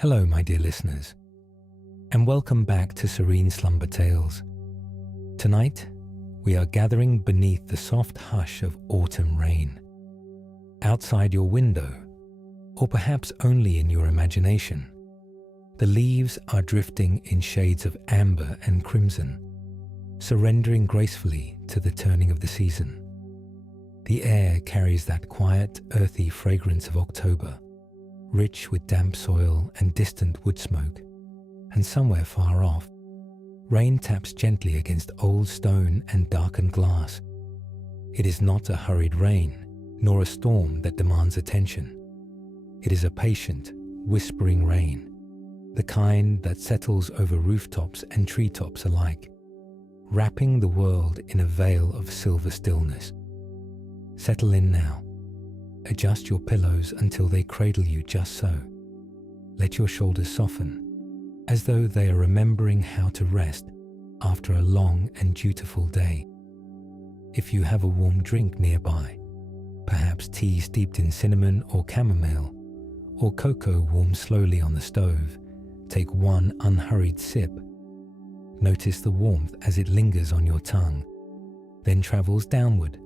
Hello, my dear listeners, and welcome back to Serene Slumber Tales. Tonight, we are gathering beneath the soft hush of autumn rain. Outside your window, or perhaps only in your imagination, the leaves are drifting in shades of amber and crimson, surrendering gracefully to the turning of the season. The air carries that quiet, earthy fragrance of October, rich with damp soil and distant wood smoke, and somewhere far off, rain taps gently against old stone and darkened glass. It is not a hurried rain, nor a storm that demands attention. It is a patient, whispering rain, the kind that settles over rooftops and treetops alike, wrapping the world in a veil of silver stillness. Settle in now. Adjust your pillows until they cradle you just so. Let your shoulders soften, as though they are remembering how to rest after a long and dutiful day. If you have a warm drink nearby, perhaps tea steeped in cinnamon or chamomile, or cocoa warmed slowly on the stove, take one unhurried sip. Notice the warmth as it lingers on your tongue, then travels downward,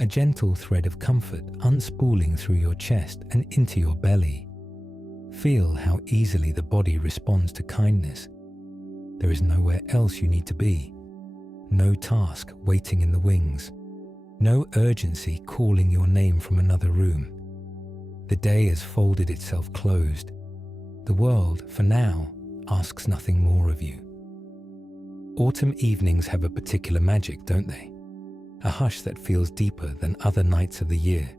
a gentle thread of comfort unspooling through your chest and into your belly. Feel how easily the body responds to kindness. There is nowhere else you need to be. No task waiting in the wings. No urgency calling your name from another room. The day has folded itself closed. The world, for now, asks nothing more of you. Autumn evenings have a particular magic, don't they? A hush that feels deeper than other nights of the year.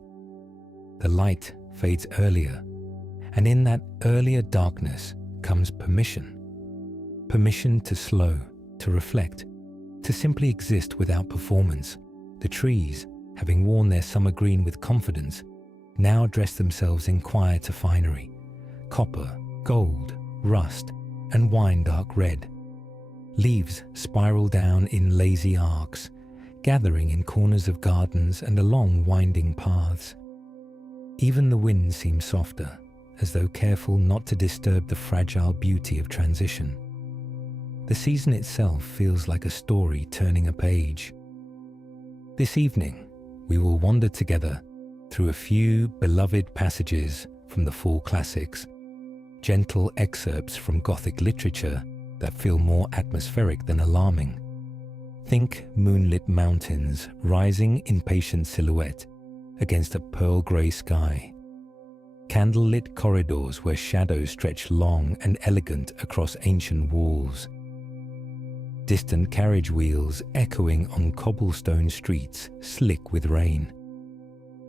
The light fades earlier, and in that earlier darkness comes permission. Permission to slow, to reflect, to simply exist without performance. The trees, having worn their summer green with confidence, now dress themselves in quieter finery, copper, gold, rust, and wine-dark red. Leaves spiral down in lazy arcs, gathering in corners of gardens and along winding paths. Even the wind seems softer, as though careful not to disturb the fragile beauty of transition. The season itself feels like a story turning a page. This evening, we will wander together through a few beloved passages from the fall classics, gentle excerpts from Gothic literature that feel more atmospheric than alarming. Think moonlit mountains rising in patient silhouette against a pearl-grey sky. Candlelit corridors where shadows stretch long and elegant across ancient walls. Distant carriage wheels echoing on cobblestone streets slick with rain.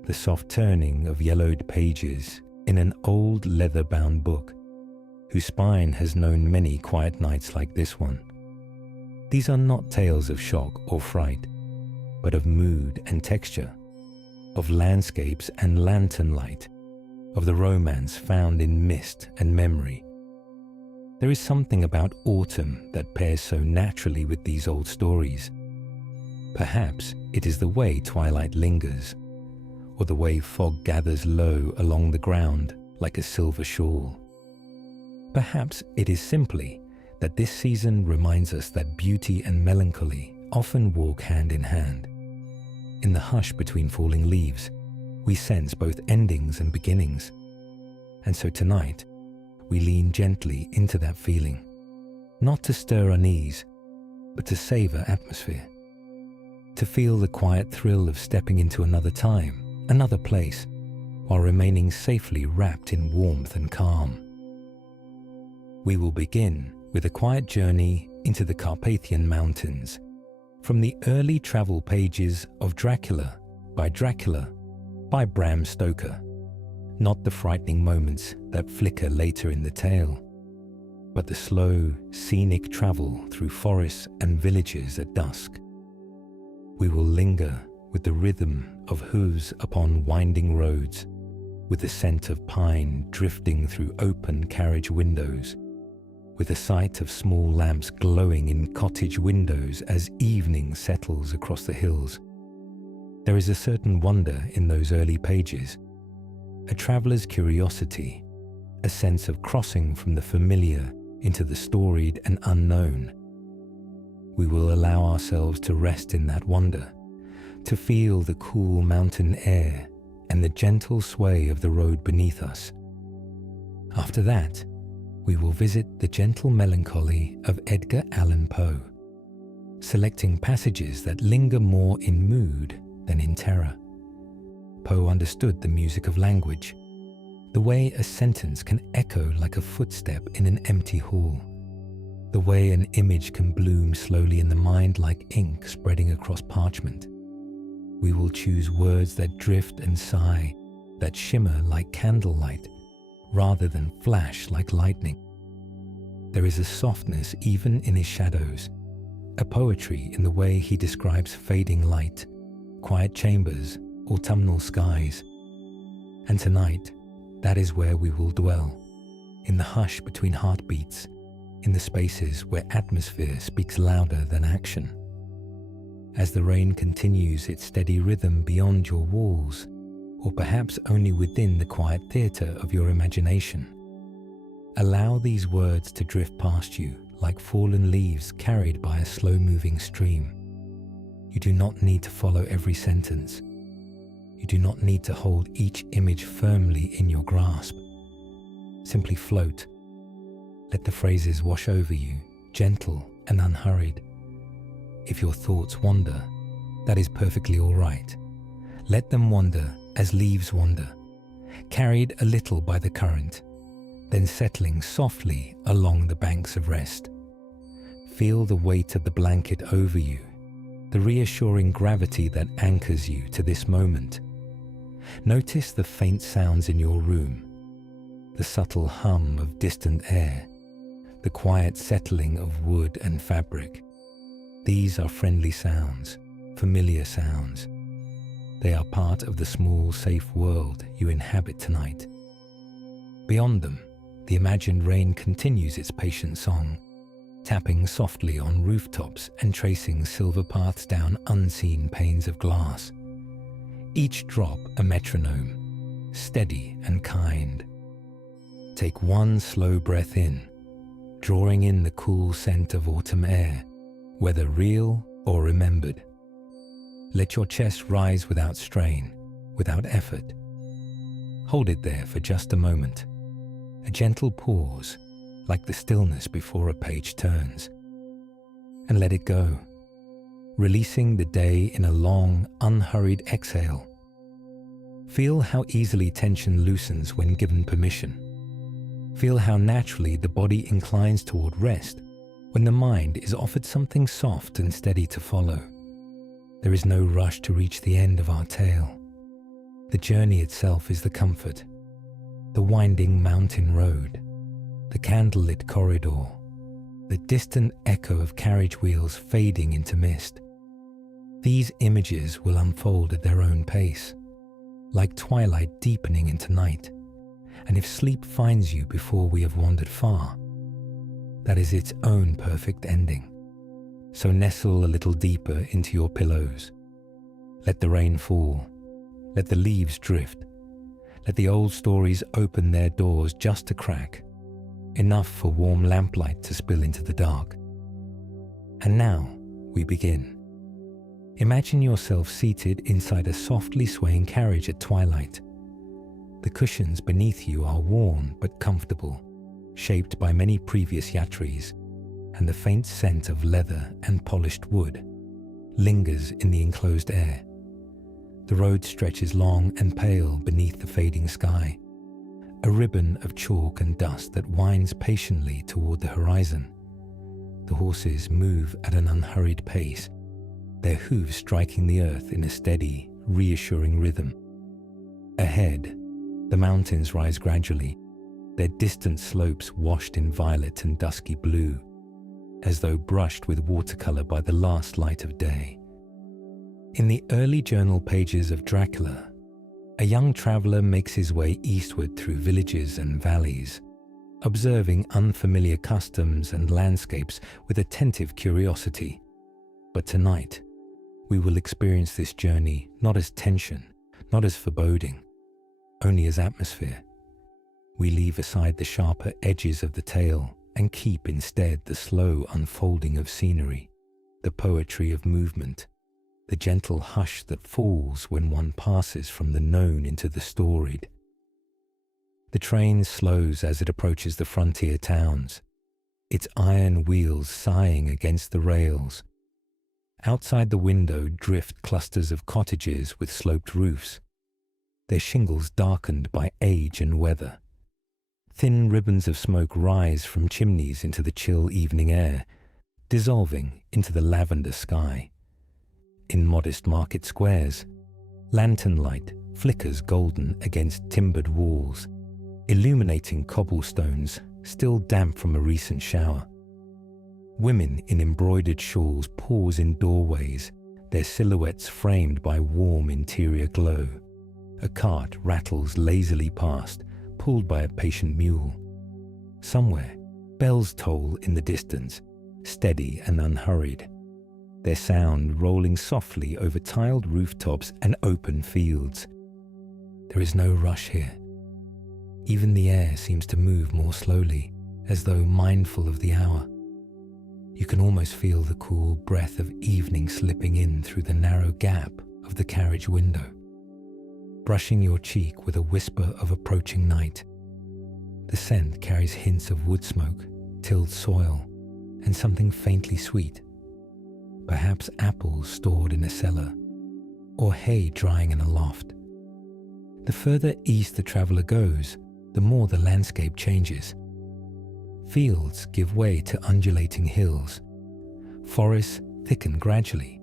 The soft turning of yellowed pages in an old leather-bound book, whose spine has known many quiet nights like this one. These are not tales of shock or fright, but of mood and texture, of landscapes and lantern light, of the romance found in mist and memory. There is something about autumn that pairs so naturally with these old stories. Perhaps it is the way twilight lingers, or the way fog gathers low along the ground like a silver shawl. Perhaps it is simply that this season reminds us that beauty and melancholy often walk hand in hand. In the hush between falling leaves, we sense both endings and beginnings. And so tonight, we lean gently into that feeling, not to stir unease, but to savor atmosphere, to feel the quiet thrill of stepping into another time, another place, while remaining safely wrapped in warmth and calm. We will begin with a quiet journey into the Carpathian Mountains, from the early travel pages of Dracula by Bram Stoker. Not the frightening moments that flicker later in the tale, but the slow, scenic travel through forests and villages at dusk. We will linger with the rhythm of hooves upon winding roads, with the scent of pine drifting through open carriage windows, with the sight of small lamps glowing in cottage windows as evening settles across the hills. There is a certain wonder in those early pages, a traveller's curiosity, a sense of crossing from the familiar into the storied and unknown. We will allow ourselves to rest in that wonder, to feel the cool mountain air and the gentle sway of the road beneath us. After that, we will visit the gentle melancholy of Edgar Allan Poe, selecting passages that linger more in mood than in terror. Poe understood the music of language, the way a sentence can echo like a footstep in an empty hall, the way an image can bloom slowly in the mind like ink spreading across parchment. We will choose words that drift and sigh, that shimmer like candlelight, rather than flash like lightning. There is a softness even in his shadows, a poetry in the way he describes fading light, quiet chambers, autumnal skies. And tonight, that is where we will dwell, in the hush between heartbeats, in the spaces where atmosphere speaks louder than action. As the rain continues its steady rhythm beyond your walls, or perhaps only within the quiet theatre of your imagination, allow these words to drift past you like fallen leaves carried by a slow-moving stream. You do not need to follow every sentence. You do not need to hold each image firmly in your grasp. Simply float. Let the phrases wash over you, gentle and unhurried. If your thoughts wander, that is perfectly all right. Let them wander as leaves wander, carried a little by the current, then settling softly along the banks of rest. Feel the weight of the blanket over you, the reassuring gravity that anchors you to this moment. Notice the faint sounds in your room, the subtle hum of distant air, the quiet settling of wood and fabric. These are friendly sounds, familiar sounds. They are part of the small, safe world you inhabit tonight. Beyond them, the imagined rain continues its patient song, tapping softly on rooftops and tracing silver paths down unseen panes of glass. Each drop a metronome, steady and kind. Take one slow breath in, drawing in the cool scent of autumn air, whether real or remembered. Let your chest rise without strain, without effort. Hold it there for just a moment, a gentle pause, like the stillness before a page turns. And let it go, releasing the day in a long, unhurried exhale. Feel how easily tension loosens when given permission. Feel how naturally the body inclines toward rest when the mind is offered something soft and steady to follow. There is no rush to reach the end of our tale. The journey itself is the comfort, the winding mountain road, the candlelit corridor, the distant echo of carriage wheels fading into mist. These images will unfold at their own pace, like twilight deepening into night. And if sleep finds you before we have wandered far, that is its own perfect ending. So nestle a little deeper into your pillows. Let the rain fall. Let the leaves drift. Let the old stories open their doors just a crack, enough for warm lamplight to spill into the dark. And now we begin. Imagine yourself seated inside a softly swaying carriage at twilight. The cushions beneath you are worn but comfortable, shaped by many previous yatris, and the faint scent of leather and polished wood lingers in the enclosed air. The road stretches long and pale beneath the fading sky, a ribbon of chalk and dust that winds patiently toward the horizon. The horses move at an unhurried pace, their hooves striking the earth in a steady, reassuring rhythm. Ahead, the mountains rise gradually, their distant slopes washed in violet and dusky blue, as though brushed with watercolor by the last light of day. In the early journal pages of Dracula, a young traveler makes his way eastward through villages and valleys, observing unfamiliar customs and landscapes with attentive curiosity. But tonight, we will experience this journey not as tension, not as foreboding, only as atmosphere. we leave aside the sharper edges of the tale and keep instead the slow unfolding of scenery, the poetry of movement, the gentle hush that falls when one passes from the known into the storied. The train slows as it approaches the frontier towns, its iron wheels sighing against the rails. Outside the window drift clusters of cottages with sloped roofs, their shingles darkened by age and weather. Thin ribbons of smoke rise from chimneys into the chill evening air, dissolving into the lavender sky. In modest market squares, lantern light flickers golden against timbered walls, illuminating cobblestones still damp from a recent shower. Women in embroidered shawls pause in doorways, their silhouettes framed by warm interior glow. A cart rattles lazily past, pulled by a patient mule. Somewhere, bells toll in the distance, steady and unhurried, their sound rolling softly over tiled rooftops and open fields. There is no rush here. Even the air seems to move more slowly, as though mindful of the hour. You can almost feel the cool breath of evening slipping in through the narrow gap of the carriage window, brushing your cheek with a whisper of approaching night. The scent carries hints of wood smoke, tilled soil, and something faintly sweet. Perhaps apples stored in a cellar, or hay drying in a loft. The further east the traveller goes, the more the landscape changes. Fields give way to undulating hills. Forests thicken gradually,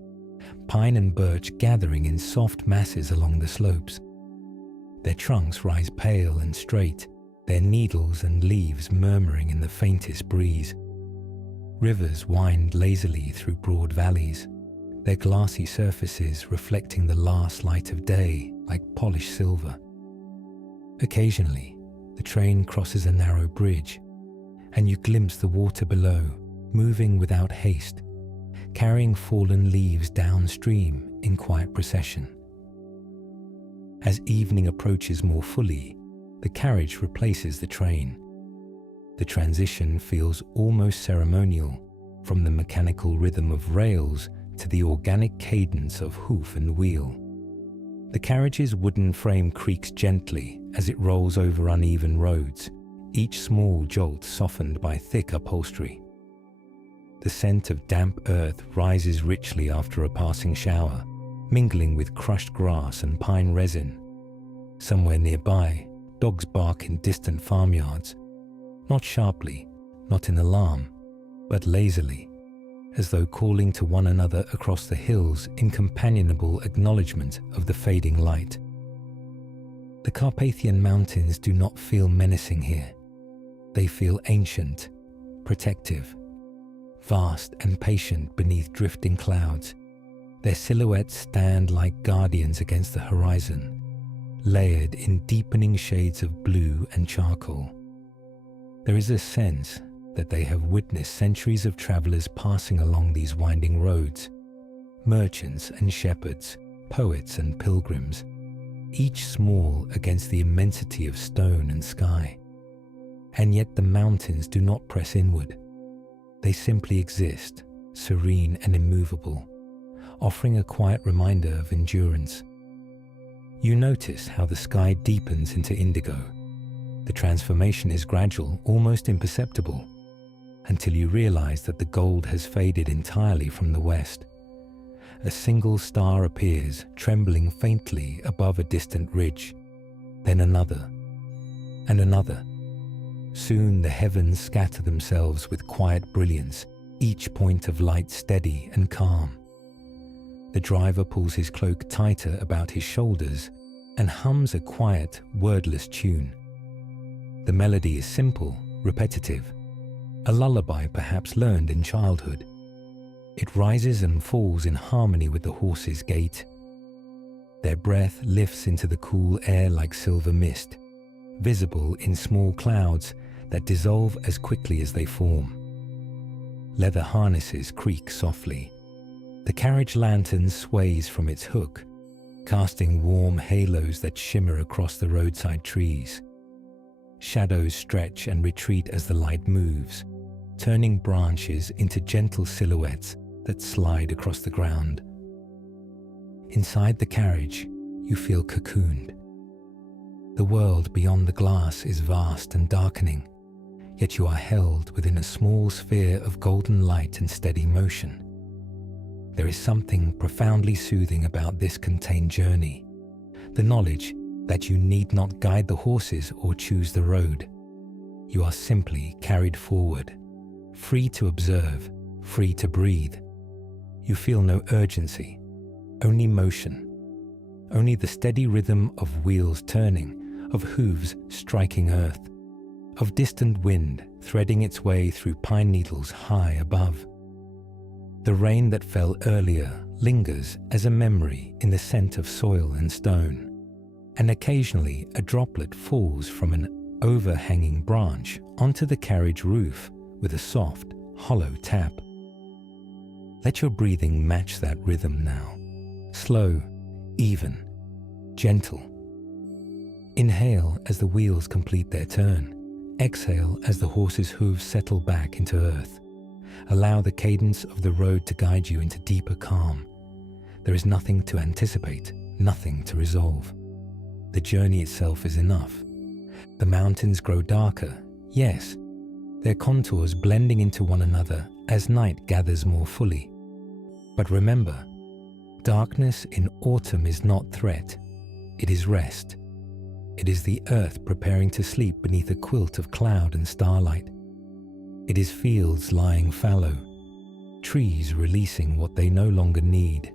pine and birch gathering in soft masses along the slopes. Their trunks rise pale and straight, their needles and leaves murmuring in the faintest breeze. Rivers wind lazily through broad valleys, their glassy surfaces reflecting the last light of day like polished silver. Occasionally, the train crosses a narrow bridge, and you glimpse the water below, moving without haste, carrying fallen leaves downstream in quiet procession. As evening approaches more fully, the carriage replaces the train. The transition feels almost ceremonial, from the mechanical rhythm of rails to the organic cadence of hoof and wheel. The carriage's wooden frame creaks gently as it rolls over uneven roads, each small jolt softened by thick upholstery. The scent of damp earth rises richly after a passing shower, mingling with crushed grass and pine resin. Somewhere nearby, dogs bark in distant farmyards, not sharply, not in alarm, but lazily, as though calling to one another across the hills in companionable acknowledgement of the fading light. The Carpathian Mountains do not feel menacing here. They feel ancient, protective, vast and patient beneath drifting clouds. Their silhouettes stand like guardians against the horizon, layered in deepening shades of blue and charcoal. There is a sense that they have witnessed centuries of travelers passing along these winding roads, merchants and shepherds, poets and pilgrims, each small against the immensity of stone and sky. And yet the mountains do not press inward. They simply exist, serene and immovable, offering a quiet reminder of endurance. You notice how the sky deepens into indigo. The transformation is gradual, almost imperceptible, until you realize that the gold has faded entirely from the west. A single star appears, trembling faintly above a distant ridge, then another, and another. Soon the heavens scatter themselves with quiet brilliance, each point of light steady and calm. The driver pulls his cloak tighter about his shoulders and hums a quiet, wordless tune. The melody is simple, repetitive, a lullaby perhaps learned in childhood. It rises and falls in harmony with the horse's gait. Their breath lifts into the cool air like silver mist, visible in small clouds that dissolve as quickly as they form. Leather harnesses creak softly. The carriage lantern sways from its hook, casting warm halos that shimmer across the roadside trees. Shadows stretch and retreat as the light moves, turning branches into gentle silhouettes that slide across the ground. Inside the carriage, you feel cocooned. The world beyond the glass is vast and darkening, yet you are held within a small sphere of golden light and steady motion. There is something profoundly soothing about this contained journey, the knowledge that you need not guide the horses or choose the road. You are simply carried forward, free to observe, free to breathe. You feel no urgency, only motion, only the steady rhythm of wheels turning, of hooves striking earth, of distant wind threading its way through pine needles high above. The rain that fell earlier lingers as a memory in the scent of soil and stone, and occasionally a droplet falls from an overhanging branch onto the carriage roof with a soft, hollow tap. Let your breathing match that rhythm now, slow, even, gentle. Inhale as the wheels complete their turn. Exhale as the horse's hooves settle back into earth. Allow the cadence of the road to guide you into deeper calm. There is nothing to anticipate, nothing to resolve. The journey itself is enough. The mountains grow darker, yes, their contours blending into one another as night gathers more fully. But remember, darkness in autumn is not threat, it is rest. It is the earth preparing to sleep beneath a quilt of cloud and starlight. It is fields lying fallow, trees releasing what they no longer need,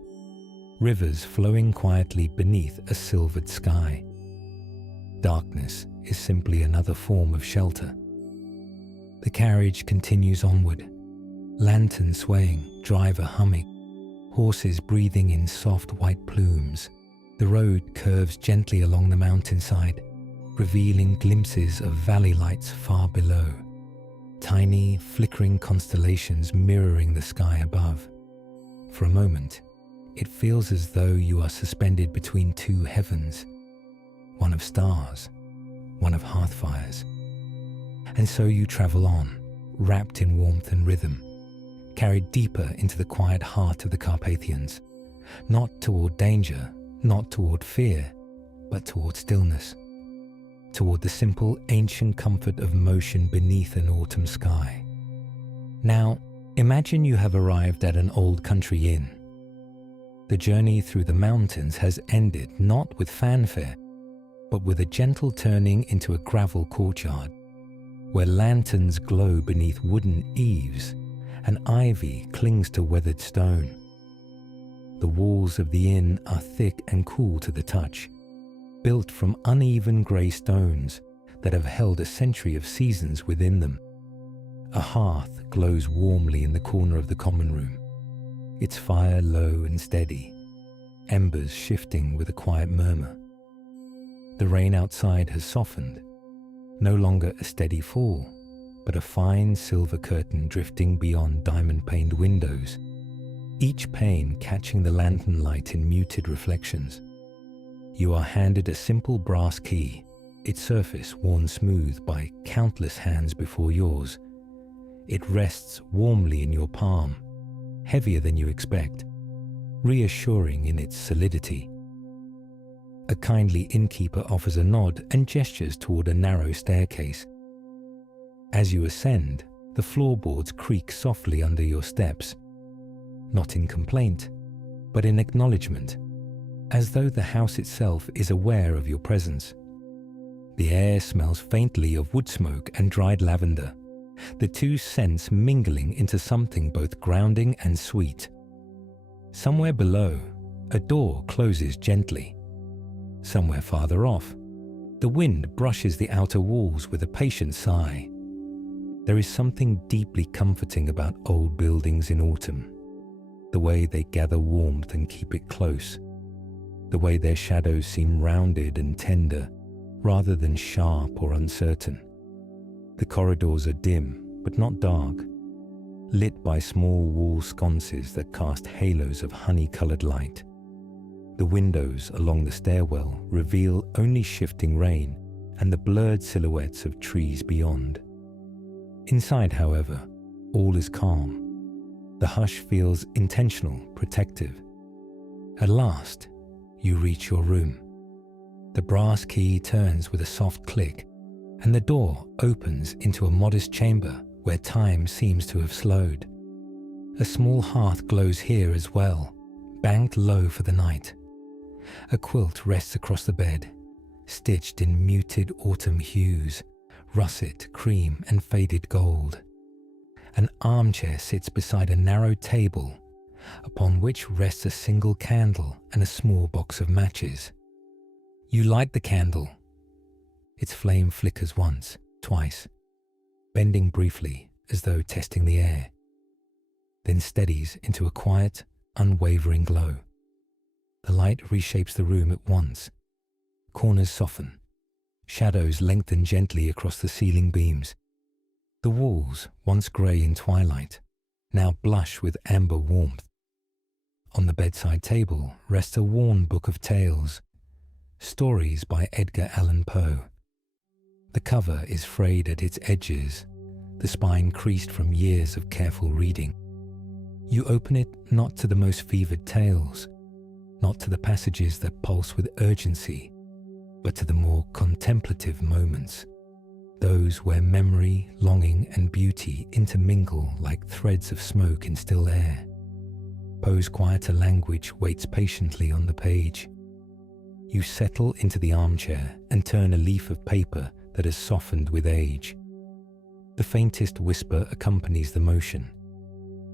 rivers flowing quietly beneath a silvered sky. Darkness is simply another form of shelter. The carriage continues onward, lantern swaying, driver humming, horses breathing in soft white plumes. The road curves gently along the mountainside, revealing glimpses of valley lights far below, tiny, flickering constellations mirroring the sky above. For a moment, it feels as though you are suspended between two heavens, one of stars, one of hearthfires. And so you travel on, wrapped in warmth and rhythm, carried deeper into the quiet heart of the Carpathians, not toward danger, not toward fear, but toward stillness, toward the simple ancient comfort of motion beneath an autumn sky. Now, imagine you have arrived at an old country inn. The journey through the mountains has ended not with fanfare, but with a gentle turning into a gravel courtyard, where lanterns glow beneath wooden eaves and ivy clings to weathered stone. The walls of the inn are thick and cool to the touch, built from uneven grey stones that have held a century of seasons within them. A hearth glows warmly in the corner of the common room, its fire low and steady, embers shifting with a quiet murmur. The rain outside has softened, no longer a steady fall, but a fine silver curtain drifting beyond diamond-paned windows, each pane catching the lantern light in muted reflections. You are handed a simple brass key, its surface worn smooth by countless hands before yours. It rests warmly in your palm, heavier than you expect, reassuring in its solidity. A kindly innkeeper offers a nod and gestures toward a narrow staircase. As you ascend, the floorboards creak softly under your steps, not in complaint, but in acknowledgement, as though the house itself is aware of your presence. The air smells faintly of wood smoke and dried lavender, the two scents mingling into something both grounding and sweet. Somewhere below, a door closes gently. Somewhere farther off, the wind brushes the outer walls with a patient sigh. There is something deeply comforting about old buildings in autumn. The way they gather warmth and keep it close. The way their shadows seem rounded and tender, rather than sharp or uncertain. The corridors are dim, but not dark, lit by small wall sconces that cast halos of honey-colored light. The windows along the stairwell reveal only shifting rain and the blurred silhouettes of trees beyond. Inside, however, all is calm. The hush feels intentional, protective. At last, you reach your room. The brass key turns with a soft click, and the door opens into a modest chamber where time seems to have slowed. A small hearth glows here as well, banked low for the night. A quilt rests across the bed, stitched in muted autumn hues, russet, cream, and faded gold. An armchair sits beside a narrow table, upon which rests a single candle and a small box of matches. You light the candle. Its flame flickers once, twice, bending briefly as though testing the air, then steadies into a quiet, unwavering glow. The light reshapes the room at once. Corners soften. Shadows lengthen gently across the ceiling beams. The walls, once grey in twilight, now blush with amber warmth. On the bedside table rests a worn book of tales, stories by Edgar Allan Poe. The cover is frayed at its edges, the spine creased from years of careful reading. You open it not to the most fevered tales, not to the passages that pulse with urgency, but to the more contemplative moments, those where memory, longing, and beauty intermingle like threads of smoke in still air. Poe's quieter language waits patiently on the page. You settle into the armchair and turn a leaf of paper that has softened with age. The faintest whisper accompanies the motion.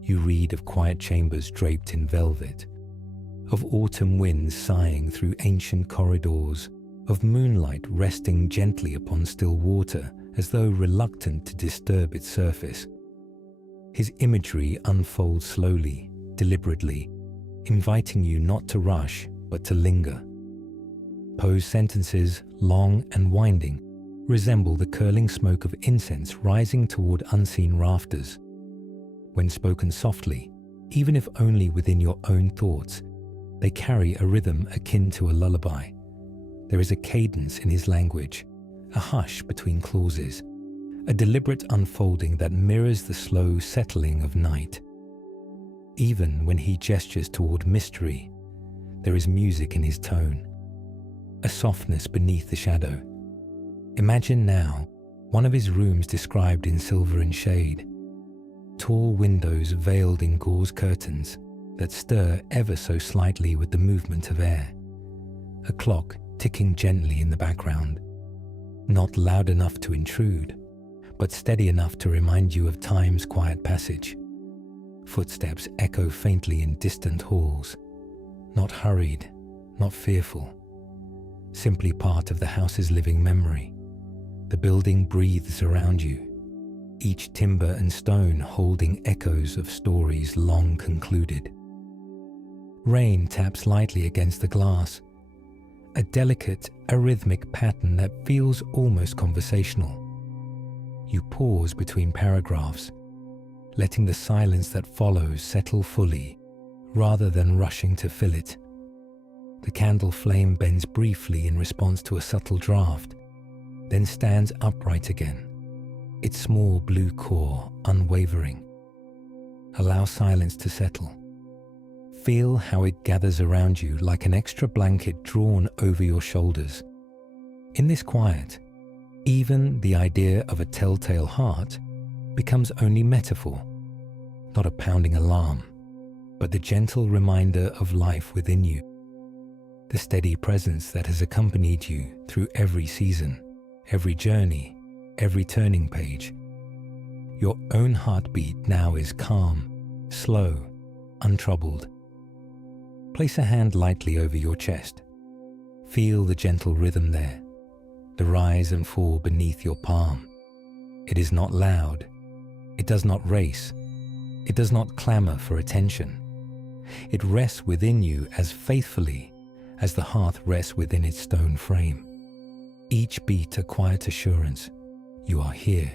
You read of quiet chambers draped in velvet, of autumn winds sighing through ancient corridors, of moonlight resting gently upon still water as though reluctant to disturb its surface. His imagery unfolds slowly, deliberately, inviting you not to rush but to linger. Poe's sentences, long and winding, resemble the curling smoke of incense rising toward unseen rafters. When spoken softly, even if only within your own thoughts, they carry a rhythm akin to a lullaby. There is a cadence in his language, a hush between clauses, a deliberate unfolding that mirrors the slow settling of night. Even when he gestures toward mystery, there is music in his tone, a softness beneath the shadow. Imagine now one of his rooms described in silver and shade, tall windows veiled in gauze curtains that stir ever so slightly with the movement of air, a clock ticking gently in the background, not loud enough to intrude, but steady enough to remind you of time's quiet passage. Footsteps echo faintly in distant halls, not hurried, not fearful, simply part of the house's living memory. The building breathes around you, each timber and stone holding echoes of stories long concluded. Rain taps lightly against the glass, a delicate, arrhythmic pattern that feels almost conversational. You pause between paragraphs, letting the silence that follows settle fully, rather than rushing to fill it. The candle flame bends briefly in response to a subtle draft, then stands upright again, its small blue core unwavering. Allow silence to settle. Feel how it gathers around you like an extra blanket drawn over your shoulders. In this quiet, even the idea of a telltale heart becomes only metaphor, not a pounding alarm, but the gentle reminder of life within you, the steady presence that has accompanied you through every season, every journey, every turning page. Your own heartbeat now is calm, slow, untroubled. Place a hand lightly over your chest. Feel the gentle rhythm there, the rise and fall beneath your palm. It is not loud. It does not race. It does not clamor for attention. It rests within you as faithfully as the hearth rests within its stone frame. Each beat a quiet assurance. You are here.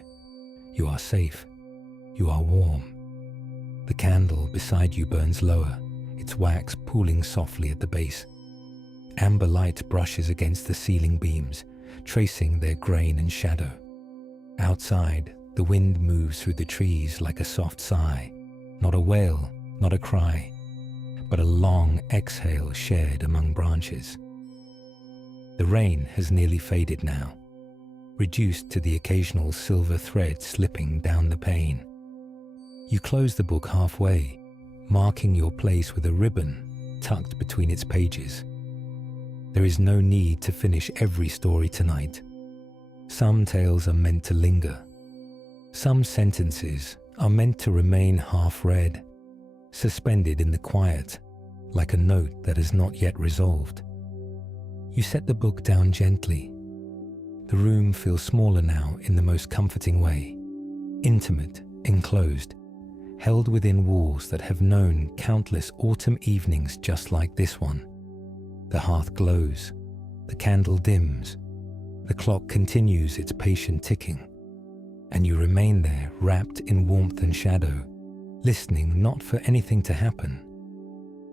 You are safe. You are warm. The candle beside you burns lower, its wax pooling softly at the base. Amber light brushes against the ceiling beams, tracing their grain and shadow. Outside, the wind moves through the trees like a soft sigh, not a wail, not a cry, but a long exhale shared among branches. The rain has nearly faded now, reduced to the occasional silver thread slipping down the pane. You close the book halfway, marking your place with a ribbon tucked between its pages. There is no need to finish every story tonight. Some tales are meant to linger. Some sentences are meant to remain half-read, suspended in the quiet, like a note that has not yet resolved. You set the book down gently. The room feels smaller now in the most comforting way, intimate, enclosed, held within walls that have known countless autumn evenings just like this one. The hearth glows, the candle dims, the clock continues its patient ticking, and you remain there wrapped in warmth and shadow, listening not for anything to happen,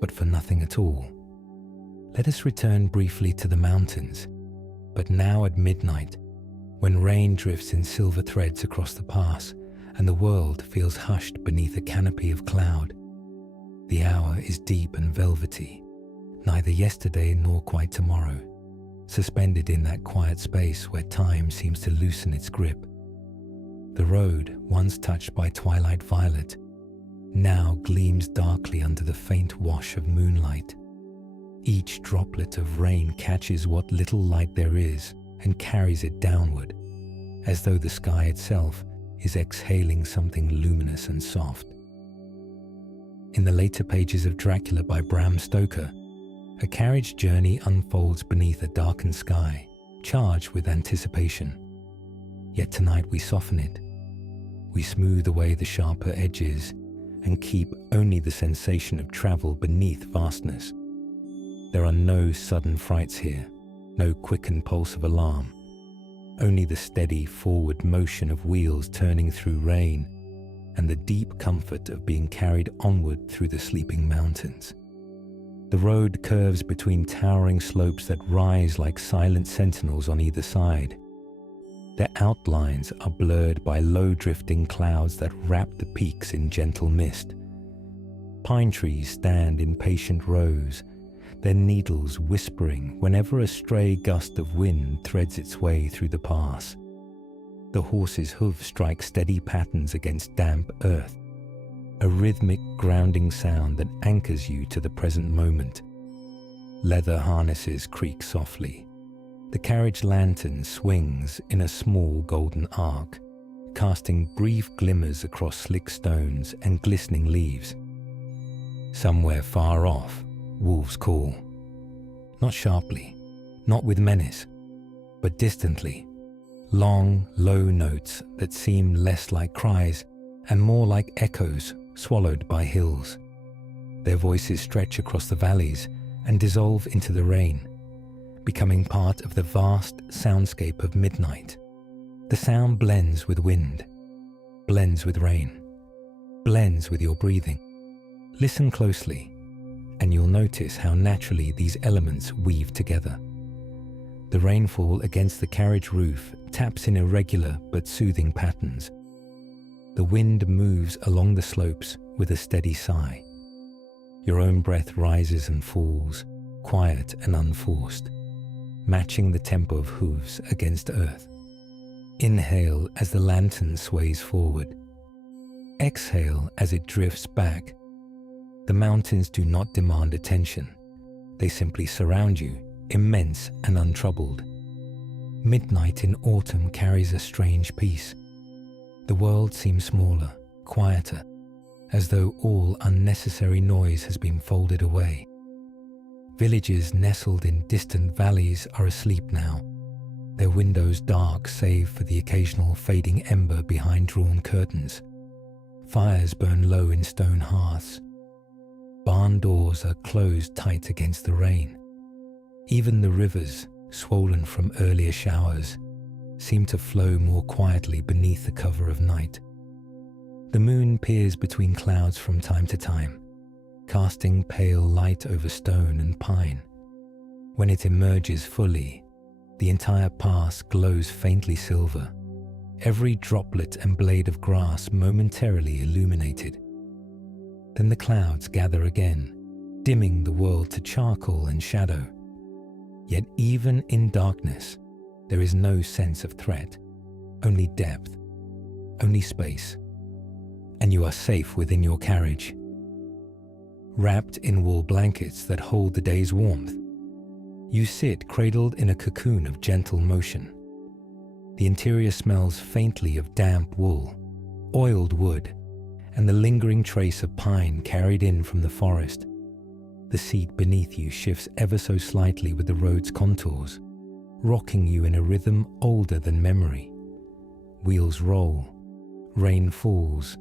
but for nothing at all. Let us return briefly to the mountains, but now at midnight, when rain drifts in silver threads across the pass and the world feels hushed beneath a canopy of cloud. The hour is deep and velvety, neither yesterday nor quite tomorrow, suspended in that quiet space where time seems to loosen its grip. The road, once touched by twilight violet, now gleams darkly under the faint wash of moonlight. Each droplet of rain catches what little light there is and carries it downward, as though the sky itself is exhaling something luminous and soft. In the later pages of Dracula by Bram Stoker, a carriage journey unfolds beneath a darkened sky, charged with anticipation. Yet tonight we soften it. We smooth away the sharper edges and keep only the sensation of travel beneath vastness. There are no sudden frights here, no quickened pulse of alarm, only the steady forward motion of wheels turning through rain and the deep comfort of being carried onward through the sleeping mountains. The road curves between towering slopes that rise like silent sentinels on either side. Their outlines are blurred by low drifting clouds that wrap the peaks in gentle mist. Pine trees stand in patient rows, their needles whispering whenever a stray gust of wind threads its way through the pass. The horse's hooves strike steady patterns against damp earth, a rhythmic grounding sound that anchors you to the present moment. Leather harnesses creak softly. The carriage lantern swings in a small golden arc, casting brief glimmers across slick stones and glistening leaves. Somewhere far off, wolves call. Not sharply, not with menace, but distantly. Long, low notes that seem less like cries and more like echoes swallowed by hills. Their voices stretch across the valleys and dissolve into the rain, becoming part of the vast soundscape of midnight. The sound blends with wind, blends with rain, blends with your breathing. Listen closely, and you'll notice how naturally these elements weave together. The rainfall against the carriage roof taps in irregular but soothing patterns. The wind moves along the slopes with a steady sigh. Your own breath rises and falls, quiet and unforced, matching the tempo of hooves against earth. Inhale as the lantern sways forward. Exhale as it drifts back. The mountains do not demand attention. They simply surround you, immense and untroubled. Midnight in autumn carries a strange peace. The world seems smaller, quieter, as though all unnecessary noise has been folded away. Villages nestled in distant valleys are asleep now, their windows dark save for the occasional fading ember behind drawn curtains. Fires burn low in stone hearths. Barn doors are closed tight against the rain. Even the rivers, swollen from earlier showers, seem to flow more quietly beneath the cover of night. The moon peers between clouds from time to time, casting pale light over stone and pine. When it emerges fully, The entire pass glows faintly silver, every droplet and blade of grass momentarily illuminated. Then the clouds gather again, dimming the world to charcoal and shadow. Yet even in darkness, there is no sense of threat, only depth, only space, and you are safe within your carriage. Wrapped in wool blankets that hold the day's warmth, you sit cradled in a cocoon of gentle motion. The interior smells faintly of damp wool, oiled wood, and the lingering trace of pine carried in from the forest. The seat beneath you shifts ever so slightly with the road's contours, rocking you in a rhythm older than memory. Wheels roll, rain falls,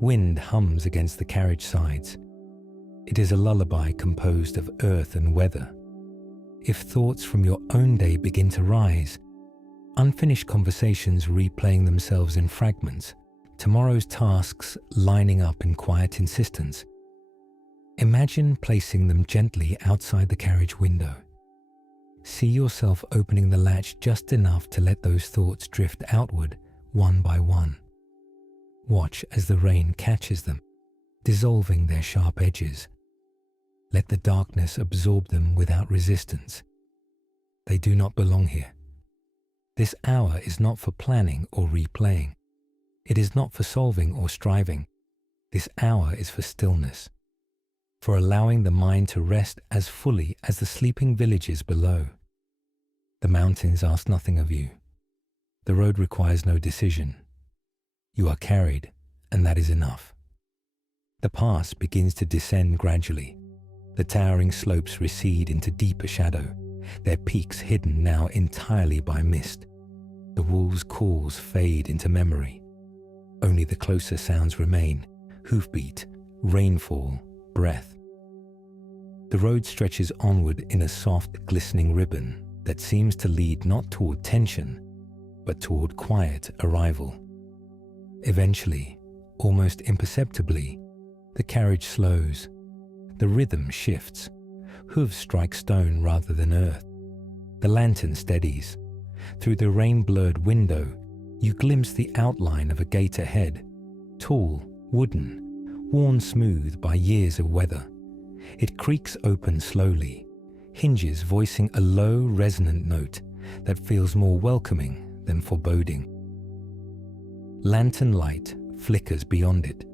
wind hums against the carriage sides. It is a lullaby composed of earth and weather. If thoughts from your own day begin to rise, unfinished conversations replaying themselves in fragments, tomorrow's tasks lining up in quiet insistence, imagine placing them gently outside the carriage window. See yourself opening the latch just enough to let those thoughts drift outward one by one. Watch as the rain catches them, dissolving their sharp edges. Let the darkness absorb them without resistance. They do not belong here. This hour is not for planning or replaying. It is not for solving or striving. This hour is for stillness, for allowing the mind to rest as fully as the sleeping villages below. The mountains ask nothing of you. The road requires no decision. You are carried, and that is enough. The pass begins to descend gradually. The towering slopes recede into deeper shadow, their peaks hidden now entirely by mist. The wolves' calls fade into memory. Only the closer sounds remain: hoofbeat, rainfall, breath. The road stretches onward in a soft, glistening ribbon that seems to lead not toward tension, but toward quiet arrival. Eventually, almost imperceptibly, the carriage slows. The rhythm shifts. Hooves strike stone rather than earth. The lantern steadies. Through the rain-blurred window, you glimpse the outline of a gate ahead, tall, wooden, worn smooth by years of weather. It creaks open slowly, hinges voicing a low, resonant note that feels more welcoming than foreboding. Lantern light flickers beyond it,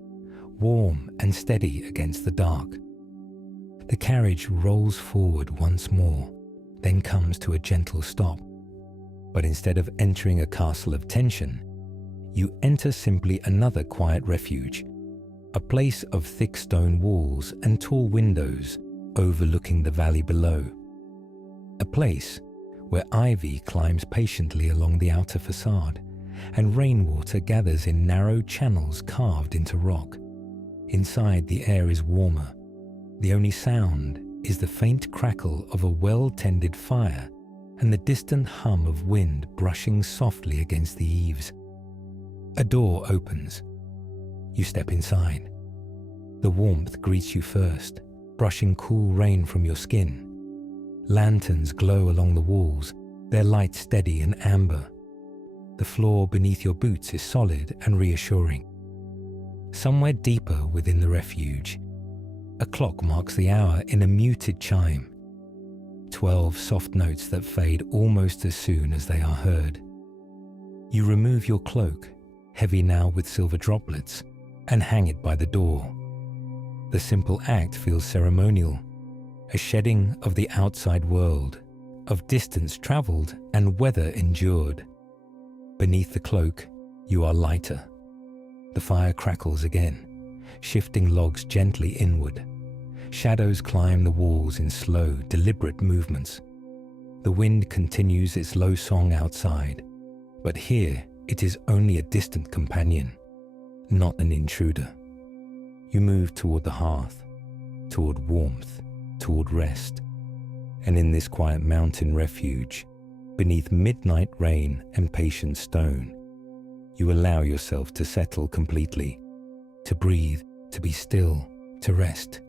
warm and steady against the dark. The carriage rolls forward once more, then comes to a gentle stop. But instead of entering a castle of tension, you enter simply another quiet refuge, a place of thick stone walls and tall windows overlooking the valley below. A place where ivy climbs patiently along the outer facade, and rainwater gathers in narrow channels carved into rock. Inside, the air is warmer. The only sound is the faint crackle of a well-tended fire and the distant hum of wind brushing softly against the eaves. A door opens. You step inside. The warmth greets you first, brushing cool rain from your skin. Lanterns glow along the walls, their light steady and amber. The floor beneath your boots is solid and reassuring. Somewhere deeper within the refuge, a clock marks the hour in a muted chime. 12 soft notes that fade almost as soon as they are heard. You remove your cloak, heavy now with silver droplets, and hang it by the door. The simple act feels ceremonial, a shedding of the outside world, of distance traveled and weather endured. Beneath the cloak, you are lighter. The fire crackles again, shifting logs gently inward. Shadows climb the walls in slow, deliberate movements. The wind continues its low song outside, but here it is only a distant companion, not an intruder. You move toward the hearth, toward warmth, toward rest, and in this quiet mountain refuge, beneath midnight rain and patient stone, you allow yourself to settle completely, to breathe, to be still, to rest.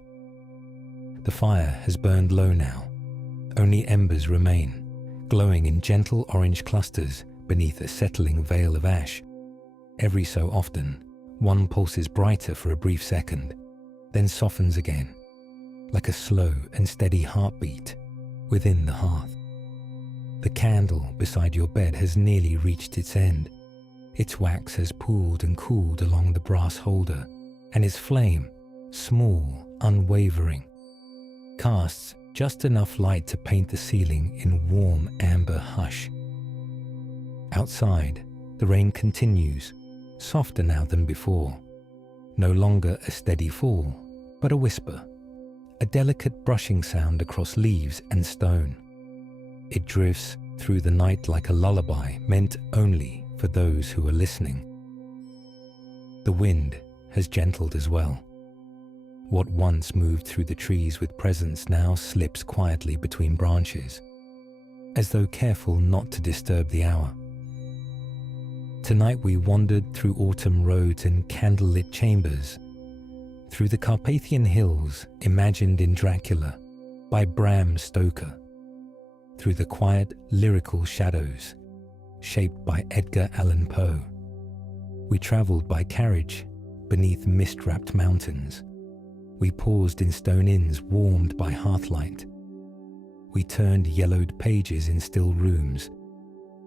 The fire has burned low now. Only embers remain, glowing in gentle orange clusters beneath a settling veil of ash. Every so often, one pulses brighter for a brief second, then softens again, like a slow and steady heartbeat within the hearth. The candle beside your bed has nearly reached its end. Its wax has pooled and cooled along the brass holder, and its flame, small, unwavering, casts just enough light to paint the ceiling in warm amber hush. Outside, the rain continues, softer now than before. No longer a steady fall, but a whisper, a delicate brushing sound across leaves and stone. It drifts through the night like a lullaby meant only for those who are listening. The wind has gentled as well. What once moved through the trees with presence now slips quietly between branches, as though careful not to disturb the hour. Tonight we wandered through autumn roads and candlelit chambers, through the Carpathian hills imagined in Dracula by Bram Stoker, through the quiet lyrical shadows shaped by Edgar Allan Poe. We travelled by carriage beneath mist-wrapped mountains. We paused in stone inns warmed by hearthlight. We turned yellowed pages in still rooms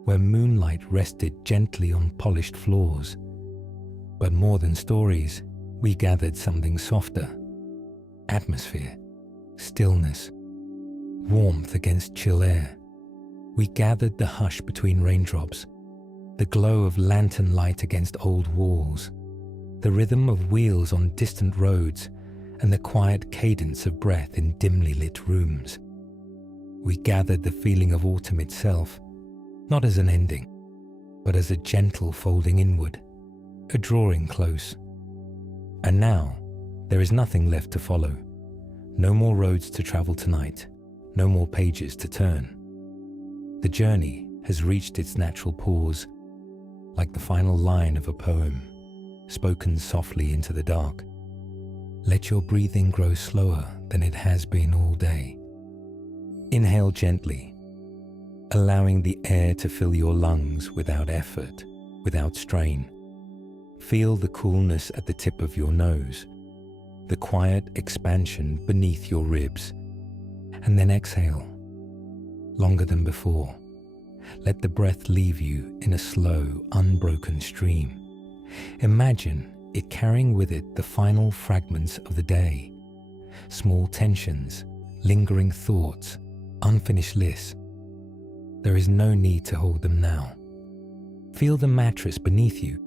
where moonlight rested gently on polished floors. But more than stories, we gathered something softer. Atmosphere, stillness, warmth against chill air. We gathered the hush between raindrops, the glow of lantern light against old walls, the rhythm of wheels on distant roads, and the quiet cadence of breath in dimly lit rooms. We gathered the feeling of autumn itself, not as an ending, but as a gentle folding inward, a drawing close. And now, there is nothing left to follow. No more roads to travel tonight, no more pages to turn. The journey has reached its natural pause, like the final line of a poem, spoken softly into the dark. Let your breathing grow slower than it has been all day. Inhale gently, allowing the air to fill your lungs without effort, without strain. Feel the coolness at the tip of your nose, the quiet expansion beneath your ribs, and then exhale, longer than before. Let the breath leave you in a slow, unbroken stream. Imagine it carrying with it the final fragments of the day, small tensions, lingering thoughts, unfinished lists. There is no need to hold them now. Feel the mattress beneath you.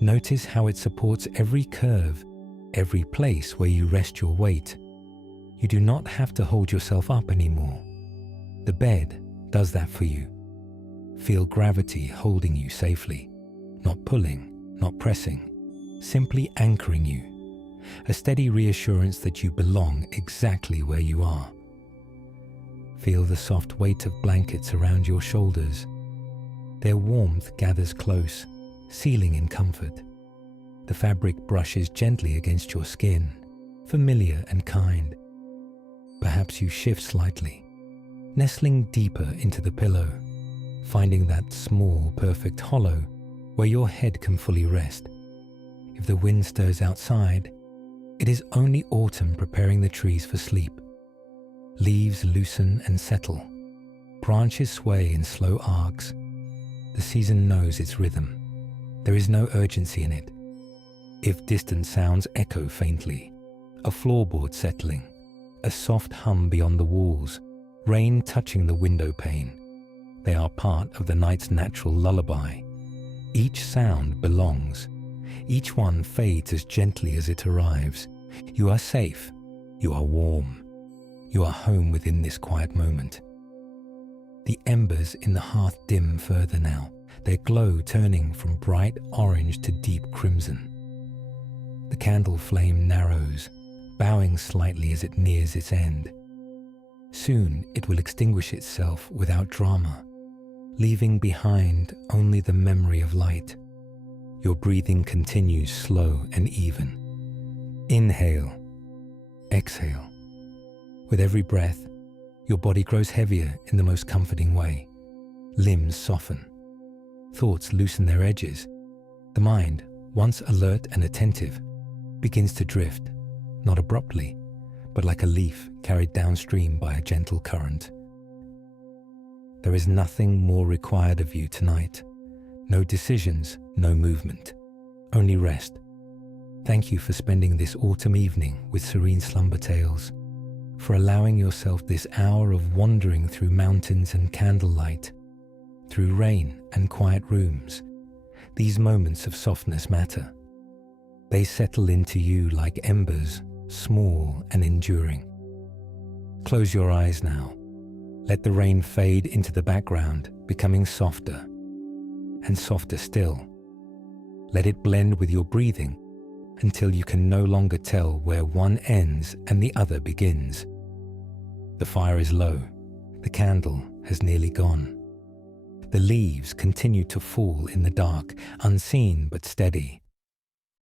Notice how it supports every curve, every place where you rest your weight. You do not have to hold yourself up anymore. The bed does that for you. Feel gravity holding you safely, not pulling, not pressing, simply anchoring you, a steady reassurance that you belong exactly where you are. Feel the soft weight of blankets around your shoulders. Their warmth gathers close, sealing in comfort. The fabric brushes gently against your skin, familiar and kind. Perhaps you shift slightly, nestling deeper into the pillow, finding that small, perfect hollow where your head can fully rest. If the wind stirs outside, it is only autumn preparing the trees for sleep. Leaves loosen and settle. Branches sway in slow arcs. The season knows its rhythm. There is no urgency in it. If distant sounds echo faintly, a floorboard settling, a soft hum beyond the walls, rain touching the window pane, they are part of the night's natural lullaby. Each sound belongs. Each one fades as gently as it arrives. You are safe. You are warm. You are home within this quiet moment. The embers in the hearth dim further now, their glow turning from bright orange to deep crimson. The candle flame narrows, bowing slightly as it nears its end. Soon it will extinguish itself without drama, leaving behind only the memory of light. Your breathing continues slow and even. Inhale, exhale. With every breath, your body grows heavier in the most comforting way. Limbs soften. Thoughts loosen their edges. The mind, once alert and attentive, begins to drift, not abruptly, but like a leaf carried downstream by a gentle current. There is nothing more required of you tonight. No decisions, no movement, only rest. Thank you for spending this autumn evening with Serene Slumber Tales, for allowing yourself this hour of wandering through mountains and candlelight, through rain and quiet rooms. These moments of softness matter. They settle into you like embers, small and enduring. Close your eyes now. Let the rain fade into the background, becoming softer and softer still. Let it blend with your breathing until you can no longer tell where one ends and the other begins. The fire is low. The candle has nearly gone. The leaves continue to fall in the dark, unseen but steady.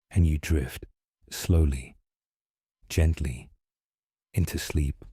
And you drift slowly, gently, into sleep.